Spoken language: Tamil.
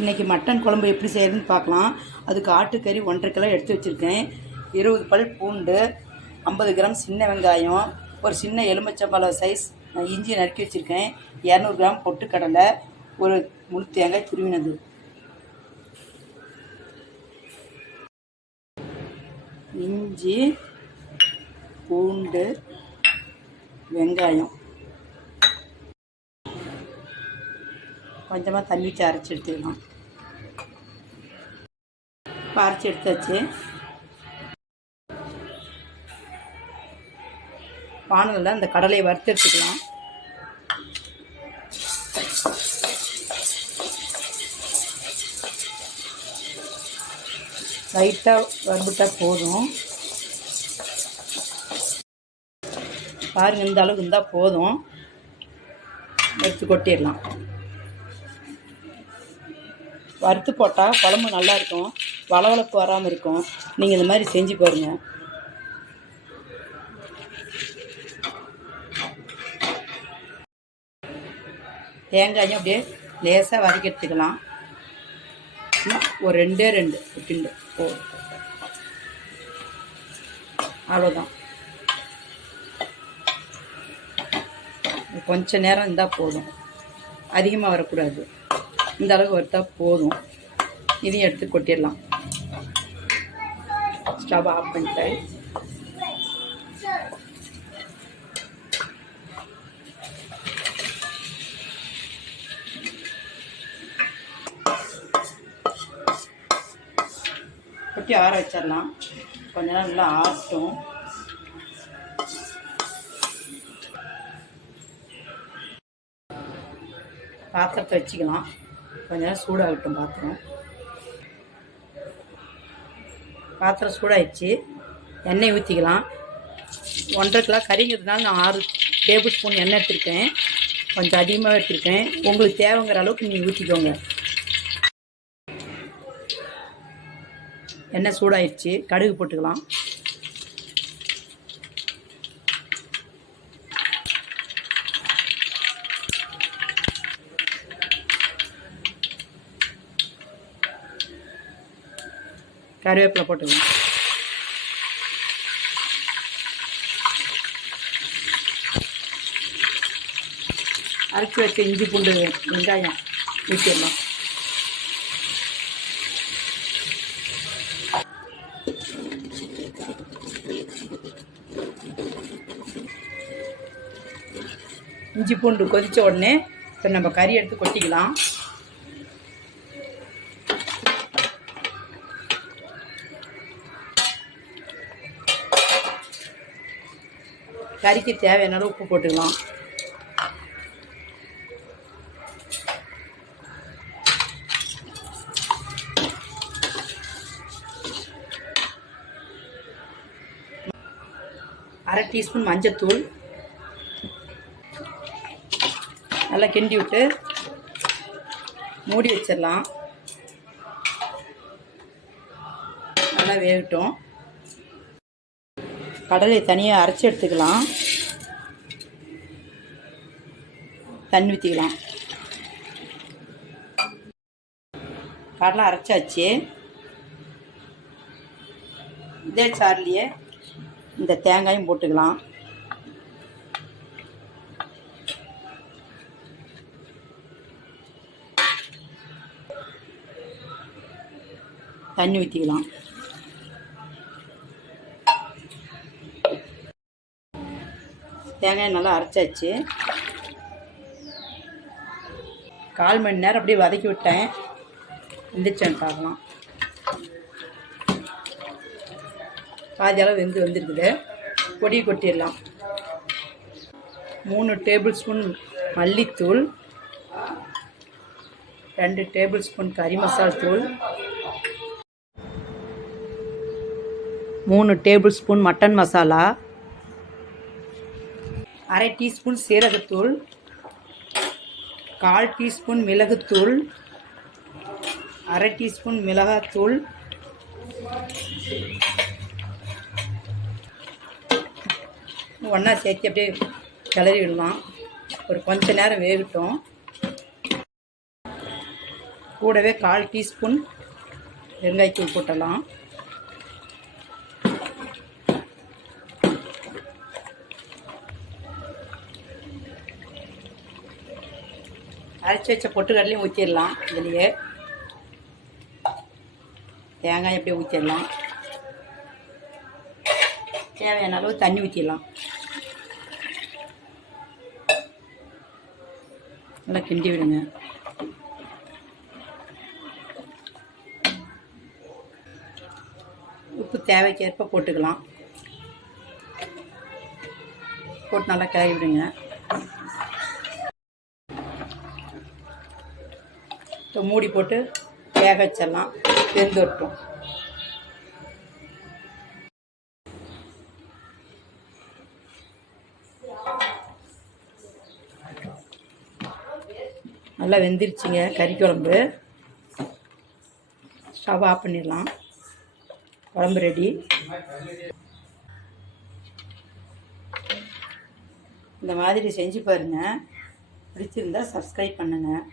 இன்றைக்கி மட்டன் குழம்பு எப்படி செய்யறதுன்னு பார்க்கலாம். அதுக்கு ஆட்டுக்கறி ஒன்றரை கிலோ எடுத்து வச்சுருக்கேன். இருபது பல் பூண்டு ஐம்பது கிராம் சின்ன வெங்காயம் ஒரு சின்ன எலுமிச்சம்பழம் சைஸ் நான் இஞ்சி நறுக்கி வச்சுருக்கேன். இரநூறு கிராம் பொட்டுக்கடலை ஒரு முழு தேங்காய் துருவினது. இஞ்சி பூண்டு வெங்காயம். கொஞ்சமாக தண்ணி வச்சு அரைச்சி எடுத்துக்கலாம். இப்போ அரைச்சி எடுத்தாச்சு. வானலில் அந்த கடலையை வறுத்து எடுத்துக்கலாம். லைட்டாக வறுத்துட்டால் போதும். பாருங்கள் இந்த அளவுக்கு இருந்தால் போதும். எடுத்து கொட்டிடலாம். வறுத்து போட்டால் குழம்பு நல்லா இருக்கும். வளவளப்பு வராமல் இருக்கும். நீங்கள் இந்த மாதிரி செஞ்சு பாருங்கள் தேங்காயும் அப்படியே லேசாக வதக்கி எடுத்துக்கலாம். ஒரு ரெண்டே ரெண்டு கிண்டு. ஓ. அவ்வளோதான் கொஞ்ச நேரம் இருந்தால் போதும். அதிகமாக வரக்கூடாது. இந்த அளவுக்கு வறுத்தா போதும். இதையும் எடுத்து கொட்டிடலாம். ஸ்டவ் ஆஃப் பண்ணிட்டேன். கொட்டி ஆற வச்சிடலாம். கொஞ்ச நேரம் நல்லா ஆட்டும் பாத்திரத்தை வச்சுக்கலாம். கொஞ்ச நேரம் சூடாகட்டும் பாத்திரம். பாத்திரம் சூடாயிடுச்சு. எண்ணெய் ஊற்றிக்கலாம் ஒன்றரை கிலோ கறிங்கிறதுனால நான் ஆறு டேபிள் ஸ்பூன் எண்ணெய் எடுத்திருக்கேன். கொஞ்சம் அதிகமாக எடுத்திருக்கேன். உங்களுக்கு தேவைங்கிற அளவுக்கு நீங்கள் ஊற்றிக்கோங்க எண்ணெய் சூடாயிடுச்சு. கடுகு போட்டுக்கலாம். கருவேப்பிலை போட்டுக்கலாம் அரைச்சி வச்ச இஞ்சி பூண்டு வெங்காயம் ஊற்றிடலாம் இஞ்சி பூண்டு கொதித்த உடனே இப்போ நம்ம கறி எடுத்து கொட்டிக்கலாம். கறிக்கு தேவையான உப்பு போட்டுக்கலாம். அரை டீஸ்பூன் மஞ்சத்தூள். நல்லா கிண்டி விட்டு மூடி வச்சிடலாம். நல்லா வேகட்டும். கடலை தனியாக அரைச்சி எடுத்துக்கலாம். தண்ணி ஊற்றிக்கலாம் கடலை அரைச்சாச்சு. இதே சார்லேயே இந்த தேங்காயும் போட்டுக்கலாம். தண்ணி ஊற்றிக்கலாம் தேங்காய் நல்லா அரைச்சாச்சு. கால் மணி நேரம் அப்படியே வதக்கி விட்டேன். வெந்துச்சான்னு பார்க்கலாம். பாதி அளவு வெந்து வந்துருக்குது. பொடி கொட்டிடலாம். மூணு டேபிள் ஸ்பூன் மல்லித்தூள். ரெண்டு டேபிள் ஸ்பூன் கறி மசால் தூள். மூணு டேபிள் ஸ்பூன் மட்டன் மசாலா. அரை டீஸ்பூன் சீரகத்தூள் கால் டீஸ்பூன் மிளகுத்தூள் அரை டீஸ்பூன் மிளகாத்தூள் ஒன்றா சேர்த்து அப்படியே கிளறி விடலாம். ஒரு கொஞ்ச நேரம் வேகட்டும். கூடவே கால் டீஸ்பூன் வெங்காயத்தூள் போட்டலாம் அரைச்சி வச்ச பொட்டுக்கடலையும் ஊற்றிடலாம் இதுலேயே. தேங்காய் அப்படியே ஊற்றிடலாம் தேவையான அளவு தண்ணி ஊற்றிடலாம் நல்லா கிண்டி விடுங்க. உப்பு தேவைக்கேற்ப போட்டுக்கலாம். போட்டு நல்லா கிளறி விடுங்க. மூடி போட்டு வேக வச்சிடலாம். வெந்து நல்லா வெந்துருச்சுங்க கறி குழம்பு. ஸ்டவ் ஆஃப் பண்ணிடலாம். குழம்பு ரெடி இந்த மாதிரி செஞ்சு பாருங்கள் பிடிச்சிருந்தா சப்ஸ்கிரைப் பண்ணுங்கள்